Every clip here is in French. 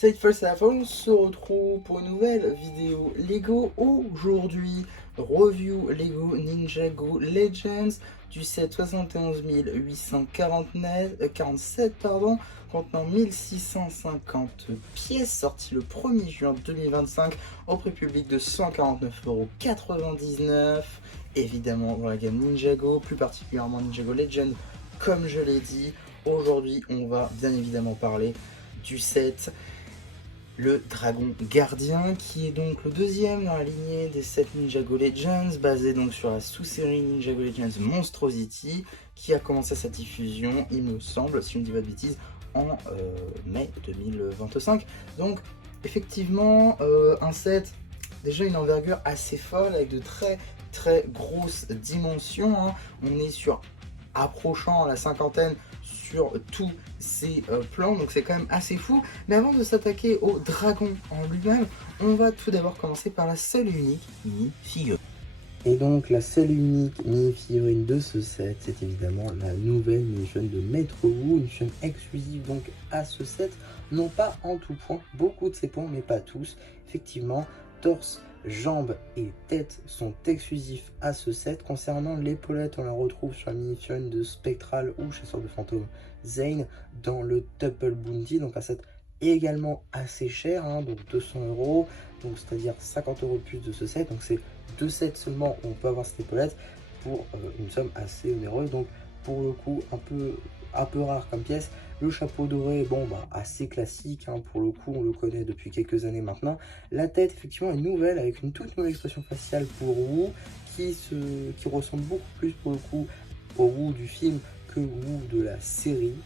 Salut First Half, on se retrouve pour une nouvelle vidéo Lego. Aujourd'hui, review Lego Ninjago Legends du set 71 847 contenant 1650 pièces, sorti le 1er juin 2025 au prix public de 149,99 €. Évidemment dans la gamme Ninjago, plus particulièrement Ninjago Legends, comme je l'ai dit. Aujourd'hui, on va bien évidemment parler du set le Dragon Gardien, qui est donc le deuxième dans la lignée des 7 Ninjago Legends, basé donc sur la sous-série Ninjago Legends Monstrosity, qui a commencé sa diffusion, il me semble, si je ne dis pas de bêtises, en mai 2025. Donc effectivement, un set, déjà une envergure assez folle, avec de très grosses dimensions, hein. On est sur approchant la cinquantaine sur tous ces plans, donc c'est quand même assez fou. Mais avant de s'attaquer au dragon en lui-même, on va tout d'abord commencer par la seule et unique mini-figurine. Et donc la seule et unique mini-figurine de ce set, c'est évidemment la nouvelle mini-figurine de Maître Wu, une figurine exclusive donc à ce set, non pas en tout point, beaucoup de ces points mais pas tous. Effectivement, torse, jambes et tête sont exclusifs à ce set. Concernant l'épaulette, on la retrouve sur la mini-figurine de Spectral ou Chasseur de fantômes Zane dans le Double Bounty, donc un set également assez cher, hein, donc 200 €, donc c'est-à-dire 50 € de plus de ce set. Donc c'est deux sets seulement où on peut avoir cette épaulette pour une somme assez onéreuse, donc pour le coup un peu rare comme pièce. Le chapeau doré, bon bah assez classique, hein, pour le coup on le connaît depuis quelques années maintenant. La tête effectivement est nouvelle, avec une toute nouvelle expression faciale pour Wu, qui ressemble beaucoup plus pour le coup au Wu du film que Wu de la série.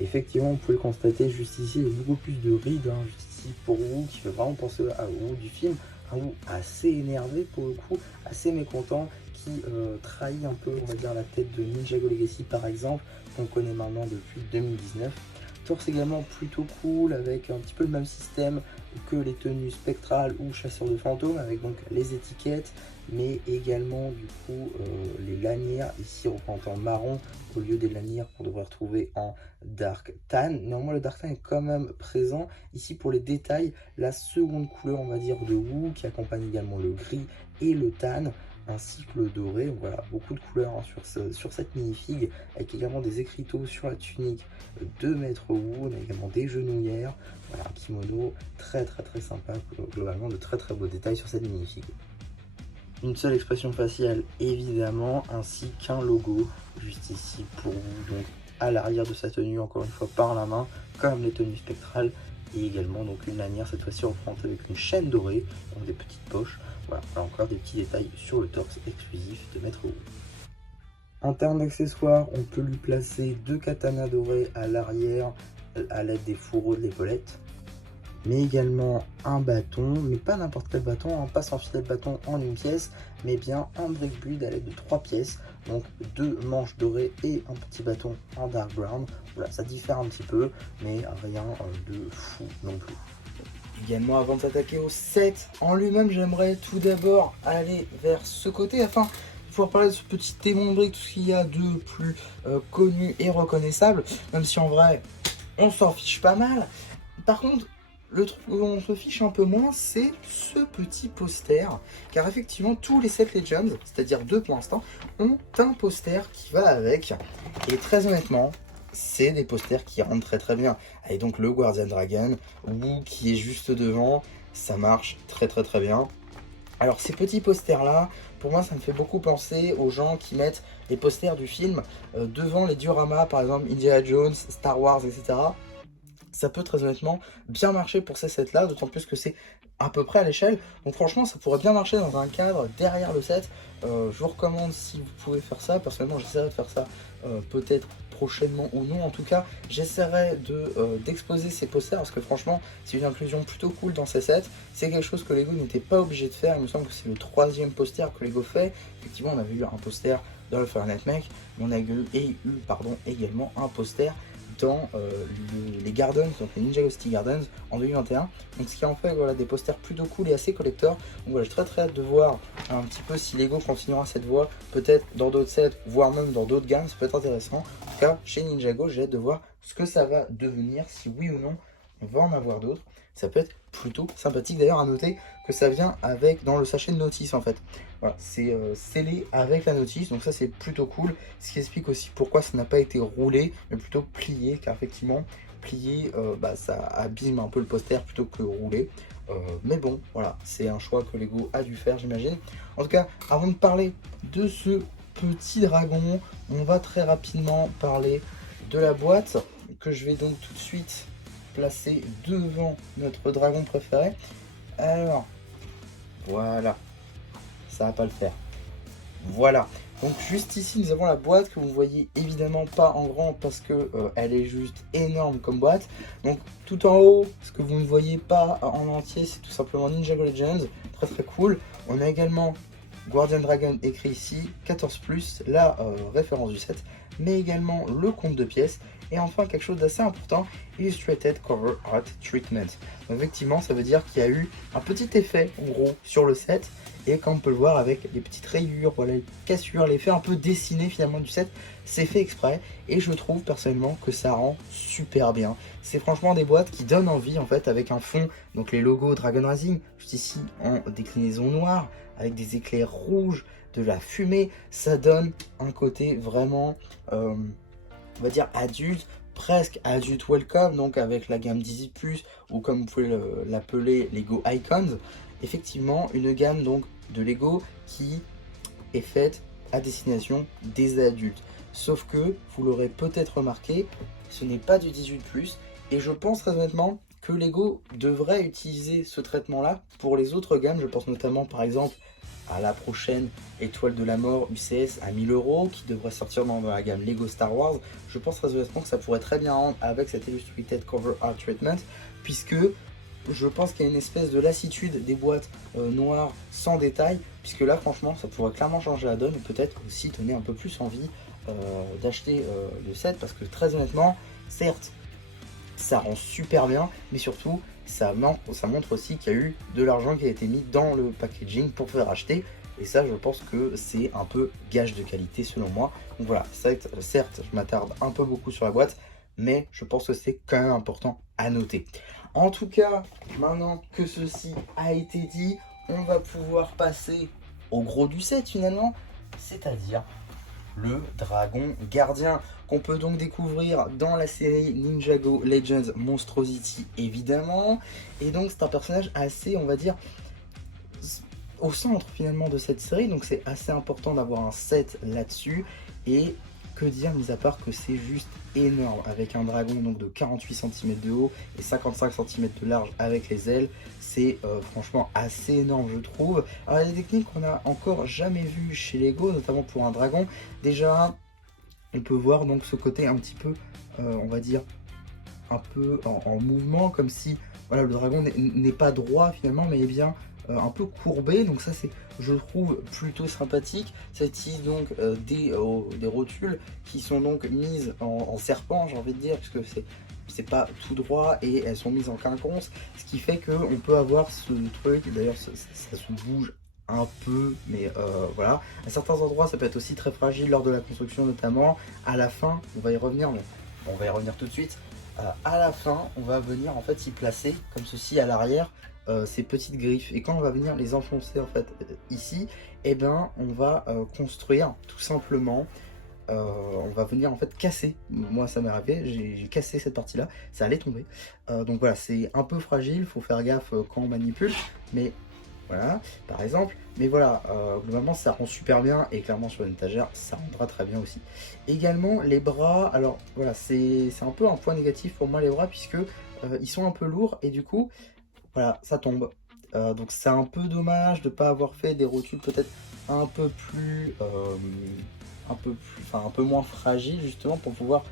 Effectivement, on peut le constater juste ici, il y a beaucoup plus de rides, hein, juste ici pour Wu, qui fait vraiment penser à Wu du film. Un Wu assez énervé pour le coup, assez mécontent, qui trahit un peu, on va dire, la tête de Ninjago Legacy par exemple, qu'on connaît maintenant depuis 2019. Torse également plutôt cool, avec un petit peu le même système que les tenues spectrales ou chasseurs de fantômes, avec donc les étiquettes, mais également du coup les lanières, ici représentant marron au lieu des lanières qu'on devrait retrouver en dark tan. Néanmoins le dark tan est quand même présent ici pour les détails, la seconde couleur on va dire de Wu, qui accompagne également le gris et le tan, ainsi que le doré. Donc voilà, beaucoup de couleurs, hein, sur cette minifig, avec également des écriteaux sur la tunique de Maître Wu. On a également des genouillères, voilà, un kimono très sympa, globalement de très beaux détails sur cette minifig. Une seule expression faciale évidemment, ainsi qu'un logo juste ici pour vous, donc à l'arrière de sa tenue, encore une fois par la main, comme les tenues spectrales, et également donc une lanière cette fois-ci représentée avec une chaîne dorée, donc des petites poches. Voilà, encore des petits détails sur le torse exclusif de Maître Wu. En termes d'accessoires, on peut lui placer deux katanas dorés à l'arrière à l'aide des fourreaux de l'épaulette, mais également un bâton, mais pas n'importe quel bâton, hein, pas sans filet de bâton en une pièce, mais bien un brick build à l'aide de 3 pièces, donc deux manches dorées et un petit bâton en dark brown. Voilà, ça diffère un petit peu, mais rien de fou non plus. Également, avant de s'attaquer au set en lui-même, j'aimerais tout d'abord aller vers ce côté afin de pouvoir parler de ce petit démon de briques, tout ce qu'il y a de plus connu et reconnaissable, même si en vrai on s'en fiche pas mal. Par contre, le truc où on se fiche un peu moins, c'est ce petit poster, car effectivement tous les 7 Legends, c'est-à-dire 2 pour l'instant, ont un poster qui va avec, et très honnêtement, c'est des posters qui rentrent très bien. Et donc le Guardian Dragon, Wu qui est juste devant, ça marche très bien. Alors ces petits posters là, pour moi ça me fait beaucoup penser aux gens qui mettent les posters du film devant les dioramas, par exemple Indiana Jones, Star Wars, etc. Ça peut très honnêtement bien marcher pour ces sets là, d'autant plus que c'est à peu près à l'échelle. Donc franchement ça pourrait bien marcher dans un cadre derrière le set. Je vous recommande si vous pouvez faire ça. Personnellement j'essaierai de faire ça peut-être prochainement ou non. En tout cas j'essaierai d'exposer ces posters, parce que franchement c'est une inclusion plutôt cool dans ces sets. C'est quelque chose que Lego n'était pas obligé de faire. Il me semble que c'est le 3e poster que Lego fait. Effectivement on avait eu un poster dans le Fire Nightmare, mais on a eu également un poster dans les Gardens, donc les Ninjago City Gardens en 2021. Donc ce qui en fait voilà, des posters plutôt cool et assez collector. Donc voilà, j'ai très hâte de voir un petit peu si Lego continuera cette voie, peut-être dans d'autres sets, voire même dans d'autres gammes, ça peut être intéressant. En tout cas, chez Ninjago, j'ai hâte de voir ce que ça va devenir, si oui ou non on va en avoir d'autres. Ça peut être plutôt sympathique. D'ailleurs, à noter que ça vient avec dans le sachet de notice en fait. Voilà, c'est scellé avec la notice, donc ça c'est plutôt cool. Ce qui explique aussi pourquoi ça n'a pas été roulé, mais plutôt plié, car effectivement, plié, ça abîme un peu le poster plutôt que roulé. Mais bon, voilà, c'est un choix que Lego a dû faire, j'imagine. En tout cas, avant de parler de ce petit dragon, on va très rapidement parler de la boîte que je vais donc tout de suite placer devant notre dragon préféré. Alors, voilà, ça va pas le faire. Voilà, donc juste ici nous avons la boîte que vous voyez évidemment pas en grand parce que elle est juste énorme comme boîte. Donc tout en haut, ce que vous ne voyez pas en entier, c'est tout simplement Ninjago Legends, très très cool. On a également Guardian Dragon écrit ici, 14+, la référence du set, mais également le compte de pièces. Et enfin quelque chose d'assez important, Illustrated Cover Art Treatment. Donc, effectivement, ça veut dire qu'il y a eu un petit effet en gros sur le set. Et comme on peut le voir avec les petites rayures, voilà, les cassures, l'effet un peu dessiné finalement du set, c'est fait exprès. Et je trouve personnellement que ça rend super bien. C'est franchement des boîtes qui donnent envie en fait avec un fond, donc les logos Dragon Rising, juste ici en déclinaison noire, avec des éclairs rouges, de la fumée. Ça donne un côté vraiment, on va dire adulte, presque adulte welcome, donc avec la gamme Dizzy Plus, ou comme vous pouvez l'appeler Lego Icons. Effectivement, une gamme donc de Lego qui est faite à destination des adultes. Sauf que, vous l'aurez peut-être remarqué, ce n'est pas du 18+, et je pense très honnêtement que Lego devrait utiliser ce traitement-là pour les autres gammes. Je pense notamment par exemple à la prochaine Étoile de la Mort UCS à 1000 €, qui devrait sortir dans la gamme Lego Star Wars. Je pense très honnêtement que ça pourrait très bien rendre avec cette Illustrated Cover Art Treatment, puisque je pense qu'il y a une espèce de lassitude des boîtes noires sans détail, puisque là franchement ça pourrait clairement changer la donne, et peut-être aussi donner un peu plus envie d'acheter le set, parce que très honnêtement, certes ça rend super bien, mais surtout ça montre aussi qu'il y a eu de l'argent qui a été mis dans le packaging pour faire acheter, et ça je pense que c'est un peu gage de qualité selon moi. Donc voilà, certes je m'attarde un peu beaucoup sur la boîte, mais je pense que c'est quand même important à noter. En tout cas, maintenant que ceci a été dit, on va pouvoir passer au gros du set finalement, c'est-à-dire le dragon gardien, qu'on peut donc découvrir dans la série Ninjago Legends Monstrosity évidemment. Et donc c'est un personnage assez, on va dire, au centre finalement de cette série, donc c'est assez important d'avoir un set là-dessus. Et que dire mis à part que c'est juste énorme, avec un dragon donc de 48 cm de haut et 55 cm de large avec les ailes. C'est franchement assez énorme je trouve. Alors il y a des techniques qu'on n'a encore jamais vues chez Lego, notamment pour un dragon. Déjà on peut voir donc ce côté un petit peu on va dire un peu en mouvement, comme si voilà, le dragon n'est pas droit finalement, mais est bien un peu courbé. Donc ça c'est, je trouve, plutôt sympathique. Ça utilise donc des rotules qui sont donc mises en serpent, j'ai envie de dire, puisque c'est pas tout droit et elles sont mises en quinconce, ce qui fait qu'on peut avoir ce truc. D'ailleurs ça se bouge un peu, mais voilà. À certains endroits ça peut être aussi très fragile lors de la construction, notamment à la fin. On va y revenir, mais on va y revenir tout de suite. À la fin, on va venir en fait y placer comme ceci à l'arrière ces petites griffes, et quand on va venir les enfoncer en fait ici, et ben on va construire tout simplement. On va venir en fait casser. Moi ça m'est arrivé, j'ai cassé cette partie là, ça allait tomber. Donc voilà, c'est un peu fragile, faut faire gaffe quand on manipule, mais voilà, par exemple. Mais voilà, globalement ça rend super bien, et clairement sur une étagère ça rendra très bien aussi. Également les bras, alors voilà, c'est un peu un point négatif pour moi les bras, puisque ils sont un peu lourds, et du coup voilà, ça tombe. Donc c'est un peu dommage de ne pas avoir fait des rotules peut-être un peu plus, enfin un peu moins fragiles, justement, pour pouvoir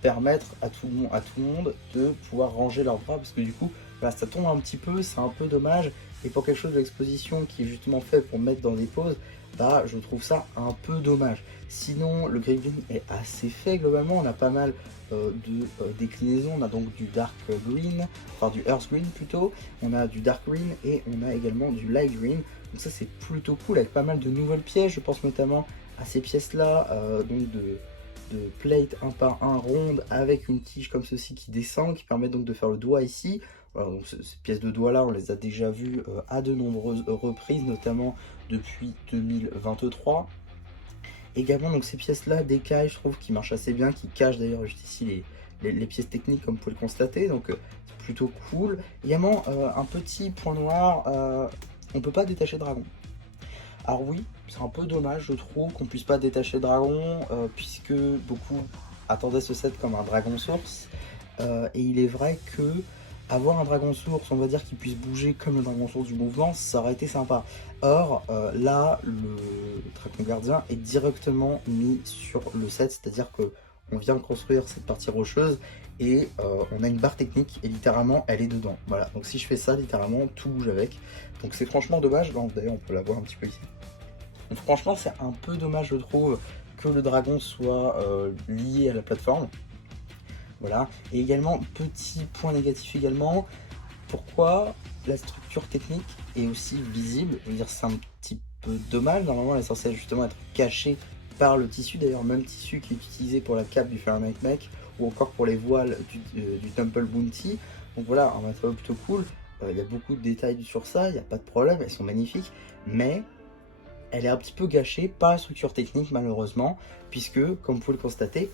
permettre à tout le monde de pouvoir ranger leurs bras, parce que du coup voilà, ça tombe un petit peu, c'est un peu dommage. Et pour quelque chose de l'exposition qui est justement fait pour mettre dans des poses, bah je trouve ça un peu dommage. Sinon le green est assez fait globalement, on a pas mal de déclinaisons. On a donc du dark green, enfin du earth green plutôt, on a du dark green et on a également du light green. Donc ça c'est plutôt cool, avec pas mal de nouvelles pièces. Je pense notamment à ces pièces là, donc de plates un par un rondes avec une tige comme ceci qui descend, qui permet donc de faire le doigt ici. Voilà, donc ces pièces de doigt là, on les a déjà vues à de nombreuses reprises, notamment depuis 2023. Également, donc ces pièces-là d'écaille, je trouve, qui marchent assez bien, qui cachent d'ailleurs juste ici les pièces techniques, comme vous pouvez le constater, donc c'est plutôt cool. Également, un petit point noir, on peut pas détacher Dragon. Alors oui, c'est un peu dommage, je trouve, qu'on puisse pas détacher Dragon, puisque beaucoup attendaient ce set comme un Dragon Source, et il est vrai que avoir un Dragon Source, on va dire, qu'il puisse bouger comme le Dragon Source du mouvement, ça aurait été sympa. Or, là, le Dragon Gardien est directement mis sur le set, c'est-à-dire que on vient de construire cette partie rocheuse et on a une barre technique et littéralement elle est dedans. Voilà, donc si je fais ça, littéralement tout bouge avec. Donc c'est franchement dommage. D'ailleurs, on peut la voir un petit peu ici. Donc franchement, c'est un peu dommage, je trouve, que le dragon soit lié à la plateforme. Voilà. Et également, petit point négatif également, pourquoi la structure technique est aussi visible? Je veux dire, c'est un petit peu dommage. Normalement, elle est censée justement être cachée par le tissu. D'ailleurs, même tissu qui est utilisé pour la cape du Fahrenheit Mech ou encore pour les voiles du Temple Bounty. Donc voilà, un matériau plutôt cool. Il y a beaucoup de détails sur ça, il n'y a pas de problème, elles sont magnifiques. Mais elle est un petit peu gâchée par la structure technique, malheureusement, puisque, comme vous pouvez le constater,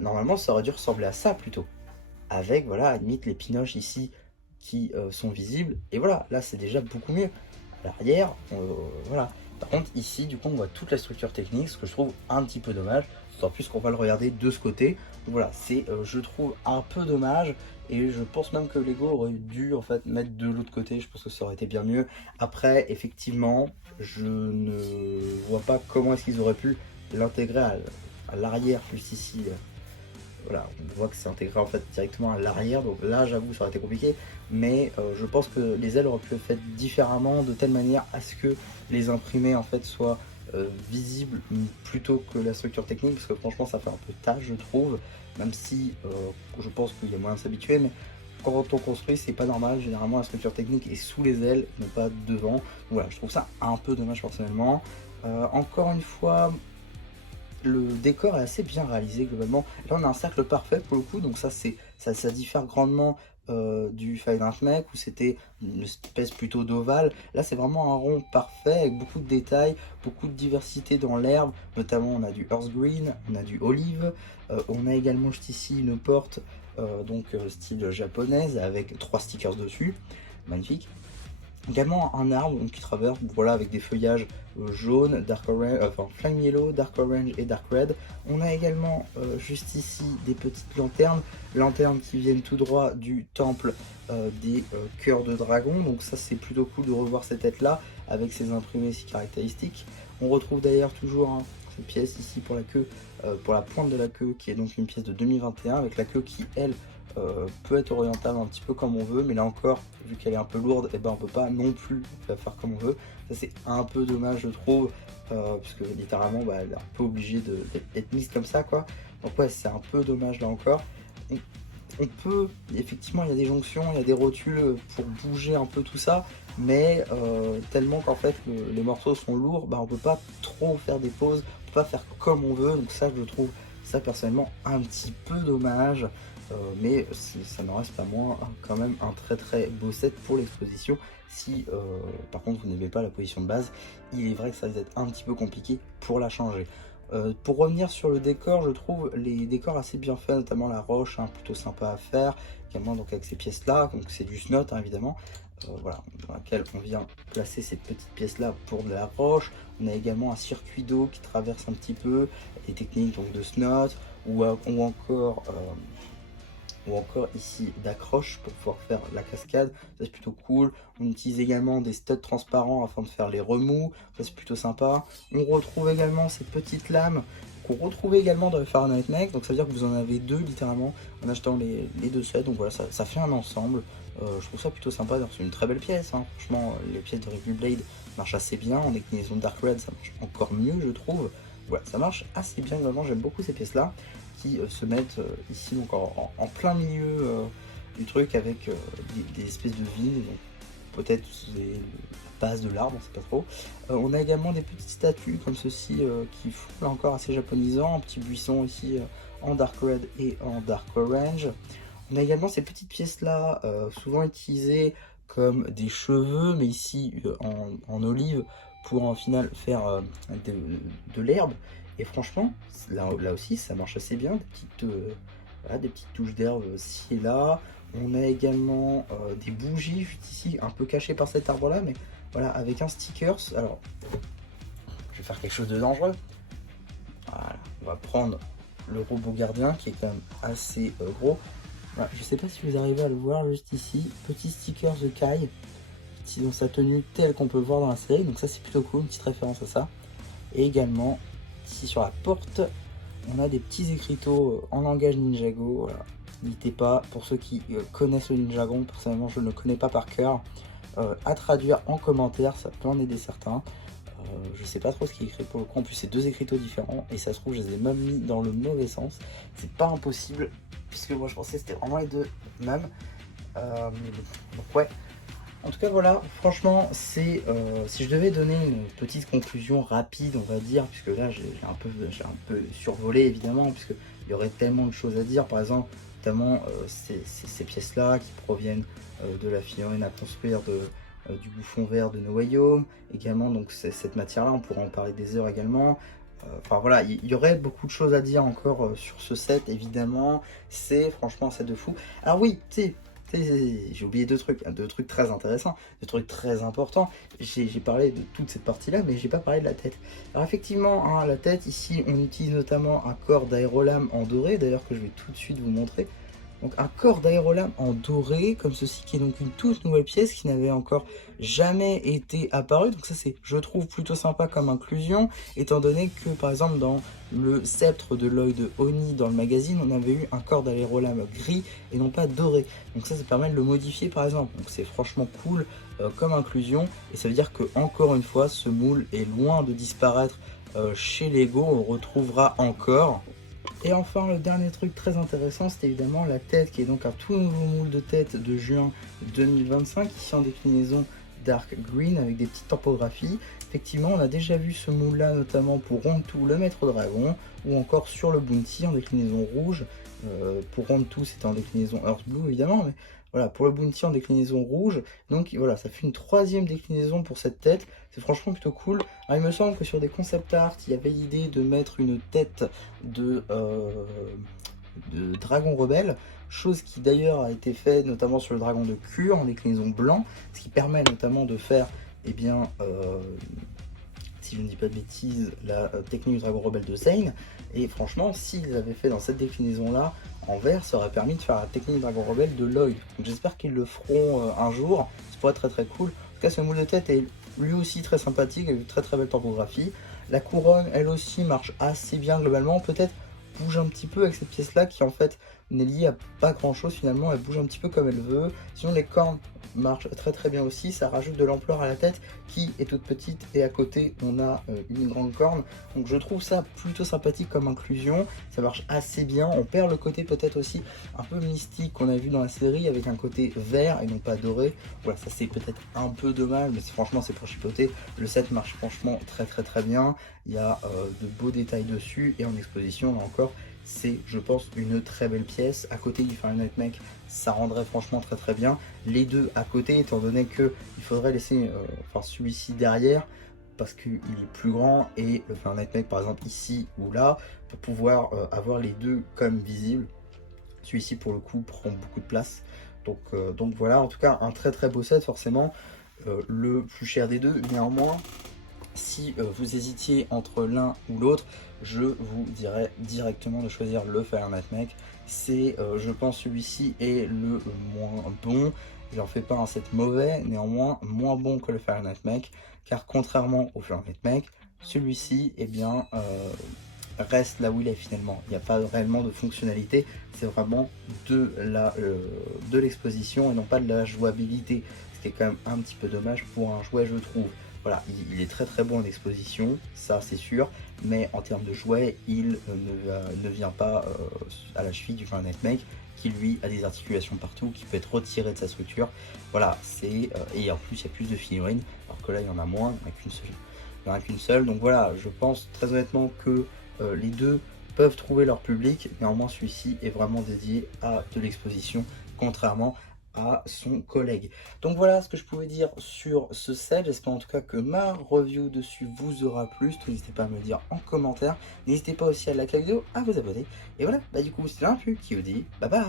normalement, ça aurait dû ressembler à ça plutôt. Avec, voilà, à la limite, les pinoches ici qui sont visibles. Et voilà, là, c'est déjà beaucoup mieux. À l'arrière, voilà. Par contre, ici, du coup, on voit toute la structure technique, ce que je trouve un petit peu dommage, d'autant plus qu'on va le regarder de ce côté. Donc voilà, c'est, je trouve, un peu dommage. Et je pense même que Lego aurait dû en fait mettre de l'autre côté, je pense que ça aurait été bien mieux. Après, effectivement, je ne vois pas comment est-ce qu'ils auraient pu l'intégrer à l'arrière, juste ici. Voilà, on voit que c'est intégré en fait directement à l'arrière, donc là j'avoue ça aurait été compliqué, mais je pense que les ailes auraient pu être faites différemment, de telle manière à ce que les imprimés en fait soient visibles plutôt que la structure technique, parce que franchement ça fait un peu tâche je trouve, même si je pense qu'il y a moyen de s'habituer, mais quand on construit c'est pas normal, généralement la structure technique est sous les ailes, non pas devant, donc voilà, je trouve ça un peu dommage personnellement. Encore une fois, le décor est assez bien réalisé globalement. Là on a un cercle parfait pour le coup, donc ça diffère grandement du Fahrenheit Mech où c'était une espèce plutôt d'ovale. Là c'est vraiment un rond parfait avec beaucoup de détails, beaucoup de diversité dans l'herbe, notamment on a du earth green, on a du olive, on a également juste ici une porte style japonaise avec 3 stickers dessus, magnifique. Également un arbre qui traverse, voilà, avec des feuillages jaunes, dark orange, enfin flame yellow, dark orange et dark red. On a également juste ici des petites lanternes qui viennent tout droit du temple des cœurs de dragon. Donc ça c'est plutôt cool de revoir cette tête là avec ses imprimés si caractéristiques. On retrouve d'ailleurs toujours cette pièce ici pour la queue, pour la pointe de la queue qui est donc une pièce de 2021 avec la queue qui elle peut être orientable un petit peu comme on veut, mais là encore, vu qu'elle est un peu lourde, et ben on peut pas non plus la faire comme on veut. Ça c'est un peu dommage je trouve, puisque littéralement elle est un peu obligée d'être mise comme ça quoi. Donc ouais, c'est un peu dommage là encore. On peut, effectivement il y a des jonctions, il y a des rotules pour bouger un peu tout ça, mais tellement qu'en fait les morceaux sont lourds, on peut pas trop faire des pauses, on peut pas faire comme on veut, donc ça je trouve ça personnellement un petit peu dommage. Mais ça n'en reste pas moins quand même un très beau set pour l'exposition. Si par contre vous n'aimez pas la position de base, il est vrai que ça va être un petit peu compliqué pour la changer. Pour revenir sur le décor, je trouve les décors assez bien faits, notamment la roche, plutôt sympa à faire, également donc avec ces pièces là, donc c'est du snot évidemment, voilà, dans laquelle on vient placer ces petites pièces là pour de la roche. On a également un circuit d'eau qui traverse un petit peu, les techniques donc de snot, ou encore ici d'accroche pour pouvoir faire la cascade, ça c'est plutôt cool. On utilise également des studs transparents afin de faire les remous, ça c'est plutôt sympa. On retrouve également ces petites lames qu'on retrouve également dans le Fahrenheit Mech, donc ça veut dire que vous en avez deux littéralement en achetant les deux sets, donc voilà, ça fait un ensemble. Je trouve ça plutôt sympa, c'est une très belle pièce, franchement les pièces de Review Blade marchent assez bien, en déclinaison Dark Red ça marche encore mieux je trouve. Voilà, ça marche assez bien vraiment, j'aime beaucoup ces pièces là qui se mettent ici donc en plein milieu du truc avec des espèces de vignes. peut-être c'est la base de l'arbre, on sait pas trop. On a également des petites statues comme ceci qui font là encore assez japonisant, un petit buisson ici en dark red et en dark orange. On a également ces petites pièces là, souvent utilisées comme des cheveux, mais ici en olive, pour en final faire de l'herbe. Et franchement, là aussi, ça marche assez bien, voilà, des petites touches d'herbe ci et là. On a également des bougies juste ici, un peu cachées par cet arbre là, mais voilà, avec un stickers. Alors, je vais faire quelque chose de dangereux. Voilà, on va prendre le robot gardien qui est quand même assez gros. Voilà, je sais pas si vous arrivez à le voir juste ici, petit sticker de Kai, dans sa tenue telle qu'on peut le voir dans la série, donc ça c'est plutôt cool, une petite référence à ça. Et également, ici sur la porte, on a des petits écriteaux en langage Ninjago, voilà. N'hésitez pas, pour ceux qui connaissent le Ninjago, personnellement je ne le connais pas par cœur, à traduire en commentaire, ça peut en aider certains. Je sais pas trop ce qui est écrit pour le coup, en plus c'est deux écriteaux différents, et ça se trouve je les ai même mis dans le mauvais sens, c'est pas impossible, puisque moi je pensais que c'était vraiment les deux mêmes. Donc ouais, en tout cas voilà, franchement c'est si je devais donner une petite conclusion rapide on va dire, puisque là j'ai un peu survolé évidemment, puisque il y aurait tellement de choses à dire, par exemple notamment ces pièces là qui proviennent de la figurine à construire du bouffon vert de No Way Home, également donc cette matière là on pourra en parler des heures également. Enfin voilà, il y aurait beaucoup de choses à dire encore sur ce set évidemment, c'est franchement un set de fou. Alors oui, j'ai oublié deux trucs très intéressants, deux trucs très importants. J'ai parlé de toute cette partie-là, mais j'ai pas parlé de la tête. Alors effectivement, hein, la tête, ici, on utilise notamment un corps d'aérolame en doré, d'ailleurs que je vais tout de suite vous montrer. Donc un corps d'aérolame en doré, comme ceci, qui est donc une toute nouvelle pièce qui n'avait encore jamais été apparue. Donc ça c'est, je trouve, plutôt sympa comme inclusion, étant donné que par exemple dans le sceptre de l'œil de Oni dans le magazine, on avait eu un corps d'aérolame gris et non pas doré. Donc ça permet de le modifier par exemple. Donc c'est franchement cool comme inclusion, et ça veut dire que encore une fois, ce moule est loin de disparaître chez Lego, on le retrouvera encore. Et enfin, le dernier truc très intéressant, c'est évidemment la tête, qui est donc un tout nouveau moule de tête de juin 2025, ici en déclinaison dark green avec des petites topographies. Effectivement, on a déjà vu ce moule là notamment pour Rontu le maître dragon, ou encore sur le Bounty en déclinaison rouge. Pour Rontu c'était en déclinaison Earth Blue évidemment, mais voilà, pour le Bounty en déclinaison rouge. Donc voilà, ça fait une troisième déclinaison pour cette tête, c'est franchement plutôt cool. Alors, il me semble que sur des concept art, il y avait l'idée de mettre une tête de dragon rebelle, chose qui d'ailleurs a été faite notamment sur le dragon de Cure en déclinaison blanc, ce qui permet notamment de faire, eh bien, si je ne dis pas de bêtises, la technique du dragon rebelle de Zane. Et franchement, s'ils avaient fait dans cette déclinaison là en vert, ça aurait permis de faire la technique du dragon rebelle de Lloyd. Donc j'espère qu'ils le feront un jour, ça pourrait être très cool. En tout cas, ce moule de tête est lui aussi très sympathique, avec une très belle topographie. La couronne, elle aussi, marche assez bien globalement, peut-être bouge un petit peu avec cette pièce là qui en fait n'est liée à pas grand chose finalement, elle bouge un petit peu comme elle veut. Sinon les cornes marchent très bien aussi, ça rajoute de l'ampleur à la tête qui est toute petite, et à côté on a une grande corne, donc je trouve ça plutôt sympathique comme inclusion, ça marche assez bien. On perd le côté peut-être aussi un peu mystique qu'on a vu dans la série avec un côté vert et non pas doré. Voilà, ça c'est peut-être un peu dommage, mais franchement c'est pour chipoter. Le set marche franchement très bien, il y a de beaux détails dessus, et en exposition là encore c'est, je pense, une très belle pièce. À côté du Fahrenheit Mech, ça rendrait franchement très bien. Les deux à côté, étant donné que il faudrait laisser enfin celui-ci derrière parce qu'il est plus grand, et le Fahrenheit Mech par exemple ici ou là, pour pouvoir avoir les deux comme visibles. Celui-ci pour le coup prend beaucoup de place. Donc voilà, en tout cas un très beau set forcément. Le plus cher des deux, néanmoins. Si vous hésitiez entre l'un ou l'autre, je vous dirais directement de choisir le Fahrenheit Mech. C'est, je pense, celui-ci est le moins bon. Il n'en fait pas un set mauvais, néanmoins moins bon que le Fahrenheit Mech, car contrairement au Fahrenheit Mech, celui-ci, eh bien, reste là où il est finalement. Il n'y a pas réellement de fonctionnalité, c'est vraiment de l'exposition et non pas de la jouabilité, ce qui est quand même un petit peu dommage pour un jouet, je trouve. Voilà, il est très très bon en exposition, ça c'est sûr, mais en termes de jouet, il ne vient pas à la cheville du Giant Mech, qui lui a des articulations partout, qui peut être retiré de sa structure. Voilà, et en plus il y a plus de figurines, alors que là il y en a moins, il n'y en a qu'une seule. Il n'y en a qu'une seule, donc voilà, je pense très honnêtement que les deux peuvent trouver leur public. Néanmoins, celui-ci est vraiment dédié à de l'exposition, contrairement à son collègue. Donc voilà ce que je pouvais dire sur ce set. J'espère en tout cas que ma review dessus vous aura plu. N'hésitez pas à me le dire en commentaire. N'hésitez pas aussi à liker la vidéo, à vous abonner. Et voilà, bah du coup, c'était un qui vous dit bye bye.